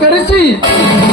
la.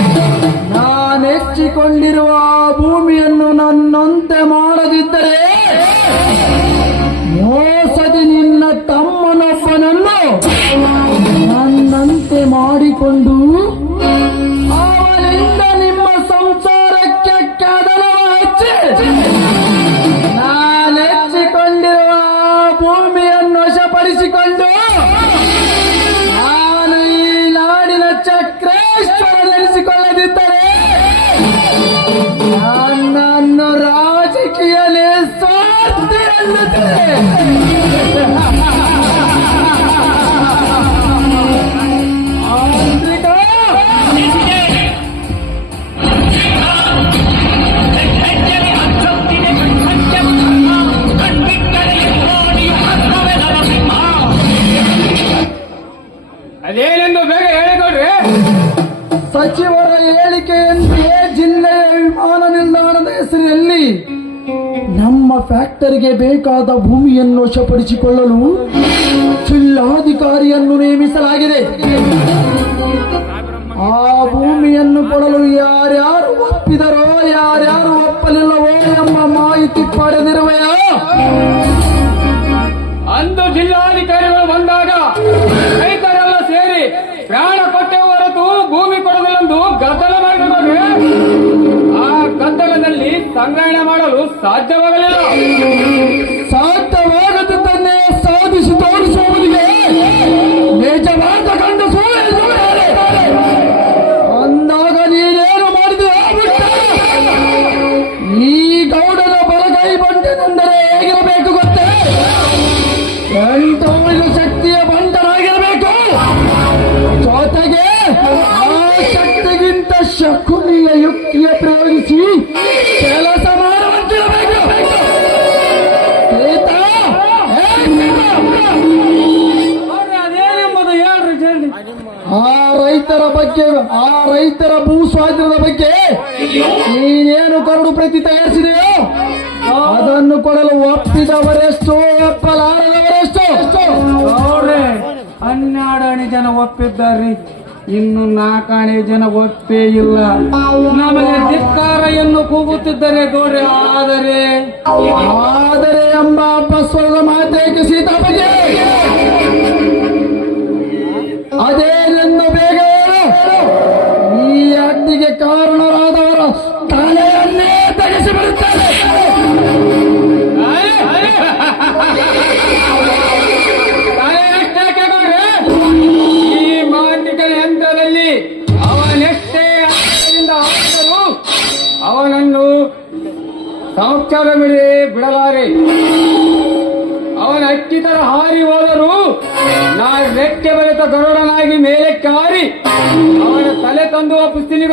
ಬೇಕಾದ ಭೂಮಿಯನ್ನು ವಶಪಡಿಸಿಕೊಳ್ಳಲು ಜಿಲ್ಲಾಧಿಕಾರಿಯನ್ನು ನೇಮಿಸಲಾಗಿದೆ. ಆ ಭೂಮಿಯನ್ನು ಕೊಡಲು ಯಾರ್ಯಾರು ಸಾಧ್ಯವಾಗಲಿಲ್ಲ ಬಗ್ಗೆ ಆ ರೈತರ ಭೂ ಸ್ವಾತಂತ್ರ್ಯದ ಬಗ್ಗೆ ನೀನೇನು ಕರಡು ಪ್ರತಿ ತಯಾರಿಸಿದೆಯೋ ಅದನ್ನು ಕೊಡಲು ಒಪ್ಪಿದವರೆಷ್ಟು ಒಪ್ಪಲಾರದವರೆಷ್ಟು? ಹನ್ನೆರಡನೇ ಜನ ಒಪ್ಪಿದ್ದಾರೆ. ಇನ್ನು ನಾಲ್ಕಾಣೆ ಜನ ಒಪ್ಪೇ ಇಲ್ಲ. ನಮಗೆ ಧಿಕ್ಕಾರ ಕೂಗುತ್ತಿದ್ದರೆ ಕೂಗುತ್ತಿದ್ದಾರೆ ಗೌಡ್ರೆ ಆದರೆ ಆದರೆ ಎಂಬ ಬಸವದ ಮಾತೇಕೆ ಸೀತಾಪತಿ ಶೌಚಾಲಯವಿಡೇ ಬಿಡಲಾರೆ. ಅವನ ಅಕ್ಕಿತರ ಹಾರಿ ಹೋದರು ನಾ ರೆಕ್ಕೆ ಬರೆತ ಗರುಡನಾಗಿ ಮೇಲೆ ಕಾರಿ ಅವನ ತಲೆ ತಂದು ಒಪ್ಪಿಸ್ತೀನಿ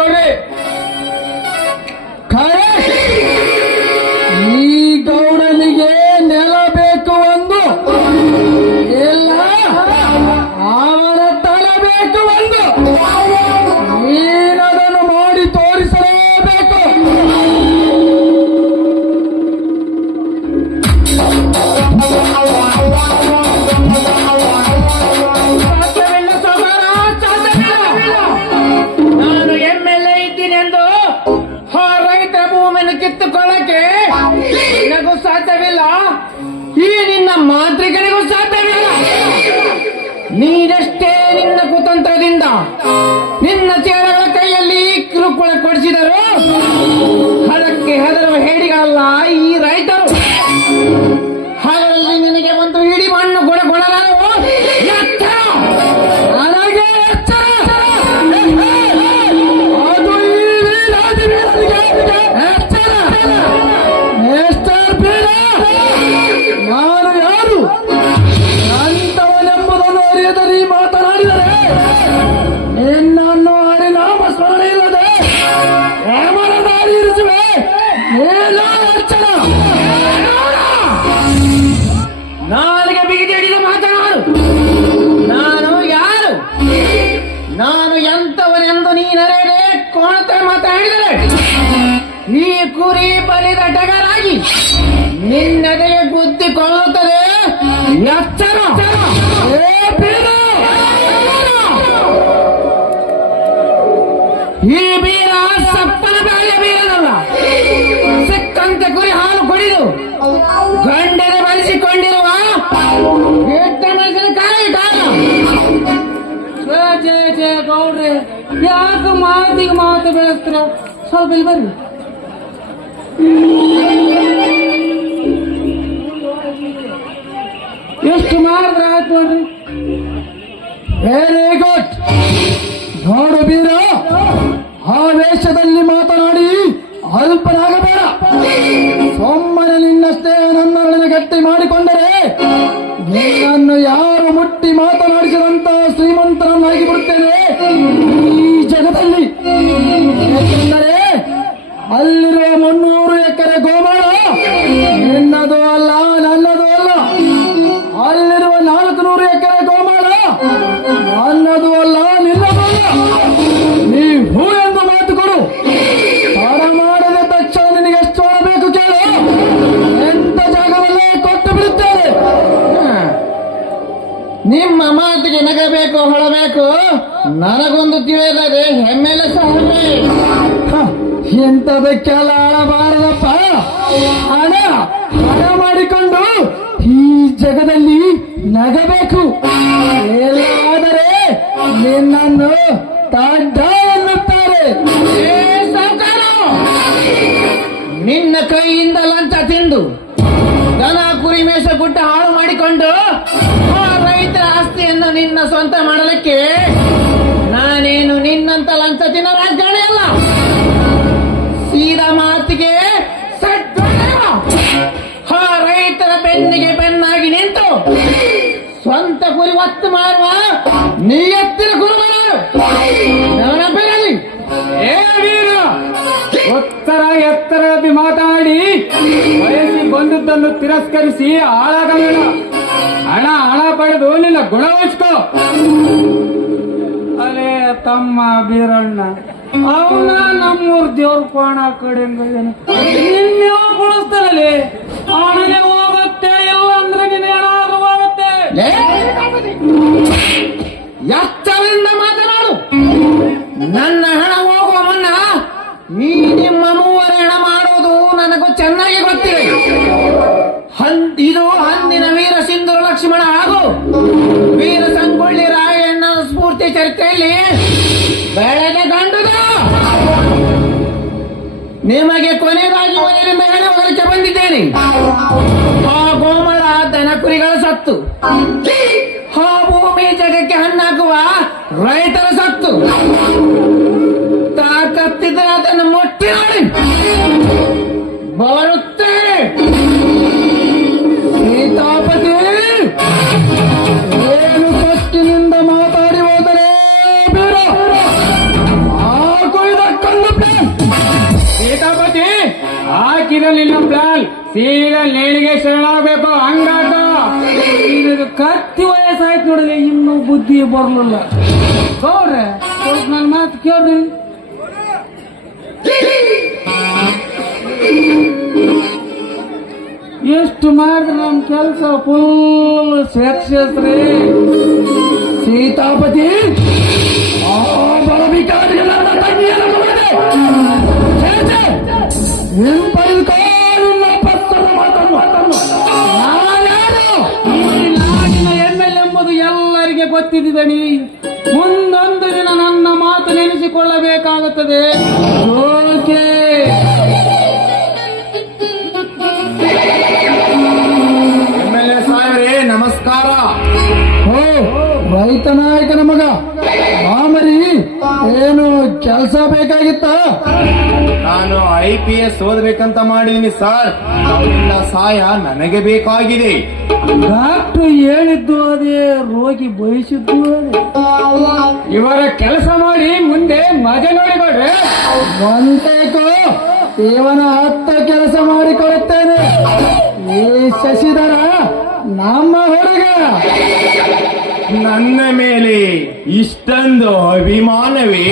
ನಿನ್ನ ಚೇಳಗಳ ಕೈಯಲ್ಲಿ ಕಿರುಕುಳ ಕೊಡಿಸಿದರು ಹಳಕ್ಕೆ ಹೆದರುವ ಹೇಳಿಗಳಲ್ಲ ಈ ಕುರಿ ಬಲಿದ ಟಗರಾಗಿ ನಿನ್ನದೆಗೆ ಗುದ್ದಿಕೊಳ್ಳುತ್ತದೆ ಎಚ್ಚರ ಈ ಬೀರ ಸಪ್ಪನ ಮೇಲೆ ಬೀರದಲ್ಲ ಸಿಕ್ಕಂತ ಕುರಿ ಹಾಲು ಕುಡಿದು ಗಂಡನ ಬಳಸಿಕೊಂಡಿರುವ ಎಟ್ಟ ಮನಸ್ಸಿನ ಕಾಲ ಕಾಲ ಜಯ ಜಯ ಗೌಡ್ರೆ. ಯಾಕೆ ಮಾತಿಗೆ ಮಾತು ಬೆಳೆಸ್ತೀರ? ಸ್ವಲ್ಪ ಇಲ್ಲಿ ಬರ್ರಿ. ಎಷ್ಟು ಮಾಡಿದ್ರೆ ಆಯ್ತು ನೋಡ್ರಿ? ವೆರಿ ಗುಡ್ ನೋಡು ಬೀರ, ಆವೇಶದಲ್ಲಿ ಮಾತನಾಡಿ ಅಲ್ಪನಾಗಬೇಡ ಸೊಮ್ಮನೆ ನಿನ್ನಷ್ಟೇ ನನ್ನೊಡನೆ ಗಟ್ಟಿ ಮಾಡಿಕೊಂಡರೆ ನಿನ್ನನ್ನು ಯಾರು ಮುಟ್ಟಿ ಮಾತನಾಡಿಸಿದಂತ ನನಗೊಂದು ತಿಳಿಯದೆ ಹೆಮ್ಮೆಲೆ ಸಹ ಹ, ಇಂಥದಕ್ಕೆಲ್ಲ ಆಡಬಾರದಪ್ಪ ಹಣ ಹಣ ಮಾಡಿಕೊಂಡು ಈ ಜಗದಲ್ಲಿ ನಗಬೇಕು. ಎಲ್ಲಾದರೆ ನಿನ್ನನ್ನು ತಾಡ್ಡ ಎನ್ನುತ್ತಾರೆ! ನಿನ್ನ ಕೈಯಿಂದ ಲಂಚ ತಿಂದು ದನ ಕುರಿ ಮೇಷ ಗುಡ್ಡ ಹಾಳು ಮಾಡಿಕೊಂಡು ರೈತರ ಆಸ್ತಿಯನ್ನು ನಿನ್ನ ಸ್ವಂತ ಮಾಡಲಿಕ್ಕೆ ನಿನ್ನಂತ ಲಂಚ ದಿನ ರಾಜಕಾರಣಿ ಅಲ್ಲ. ಸೀದಾ ಮಾತಿಗೆ ಹೊಡೆಯುವ. ರೈತರ ಬೆನ್ನಿಗೆ ಬೆನ್ನಾಗಿ ನಿಂತು ಸ್ವಂತ ಗುರಿ ಒತ್ತು ಮಾರುವ ನಿಯತ್ತಿನ ನೆನಪಿರಲಿ ಏ ವೀರ, ಉತ್ತರ ಎತ್ತರದಿ ಮಾತಾಡಿ, ವಯಸ್ಸಿ ಬಂದದ್ದನ್ನು ತಿರಸ್ಕರಿಸಿ ಹಾಳಾಗಬೇಡ. ಹಣ ಹಣ ಪಡೆದು ನಿನ್ನ ಗುಣ ತಮ್ಮ ಬೀರಣ್ಣ. ಅವನ ನಮ್ಮೂರ್ ದೇವ್ರ ಕೋಣ ಕಡೆ ನಿನ್ನೆ ಕುಳಿಸ್ತಾರಲ್ಲಿ ಅವನಿಗೆ ಹೋಗುತ್ತೆ, ಇಲ್ಲ ಅಂದ್ರೆ ನಿನ್ನೇನಾದ್ರೂ ಹೋಗುತ್ತೆ. ಎಚ್ಚರಿಂದ ಮಾತನಾಡು. ನನ್ನ ಹಣ ಕೊನೆಯದಾಗಿ ಮೇಲೆ ಹೇಳುವುದಕ್ಕೆ ಬಂದಿದ್ದೇನೆ. ಆ ಗೋಮಳ ದನ ಕುರಿಗಳ ಸತ್ತು. ಆ ಭೂಮಿ ಜಗಕ್ಕೆ ಹಣ್ಣಾಗುವ ರೈತರ ನಿನ್ನ ಪ್ಲಾನ್ ಸೀದಾ ನೇಣಿಗೆ ಶರಣಾಗಬೇಕು ಇದು ಕತ್ತಿ ವಯಸ್ಸಾಯ್ತು ನೋಡಲಿ ಇನ್ನು ಬುದ್ಧಿ ಬರ್ಲಿಲ್ಲ. ಗೌಡ್ರೆ ನನ್ನ ಮಾತು ಕೇಳ್ರಿ. ಎಷ್ಟು ಮಾಡಿದ್ರೆ ನಮ್ಮ ಕೆಲಸ ಫುಲ್ ಸಕ್ಸಸ್ ರೀ ಸೀತಾಪತಿ ಬರಬೇಕಾದ್ರೆ ನನ್ನ ಗೊತ್ತಿದ್ದಣಿ ಮುಂದೊಂದು ದಿನ ನನ್ನ ಮಾತು ನೆನೆಸಿಕೊಳ್ಳಬೇಕಾಗುತ್ತದೆ. ಸಾಹೇಬ್ರೆ ನಮಸ್ಕಾರ. ಓ ರೈತ ನಾಯಕನ ಮಗ. ಮಾಮರಿ ಏನು ಕೆಲಸ ಬೇಕಾಗಿತ್ತ? ನಾನು ಐ ಪಿ ಎಸ್ ಓದಬೇಕಂತ ಮಾಡಿದೀನಿ ಸರ್. ನಿನ್ನ ಸಹಾಯ ನನಗೆ ಬೇಕಾಗಿದೆ. ಡಾಕ್ಟರ್ ಹೇಳಿದ್ದು ಅದೇ ರೋಗಿ ಬಯಸಿದ್ದು ಅದೇ. ಇವರ ಕೆಲಸ ಮಾಡಿ ಮುಂದೆ ಮಜೆ ನೋಡಿಕೊಡ್ರೆ ಒಂದೇಕು ಇವನ ಹತ್ತ ಕೆಲಸ ಮಾಡಿಕೊಡುತ್ತೇನೆ ಈ ಶಶಿಧರ ನಮ್ಮ ಹುಡುಗ. ನನ್ನ ಮೇಲೆ ಇಷ್ಟೊಂದು ಅಭಿಮಾನವೇ?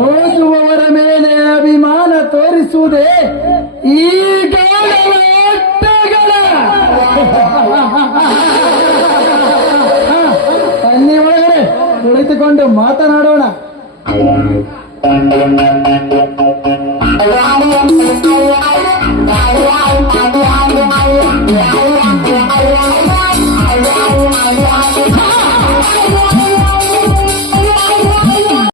ಓದುವವರ ಮೇಲೆ ಅಭಿಮಾನ ತೋರಿಸುವುದೇ ಈ ಗೌಡವ ಕುಳಿತುಕೊಂಡು ಮಾತನಾಡೋಣ.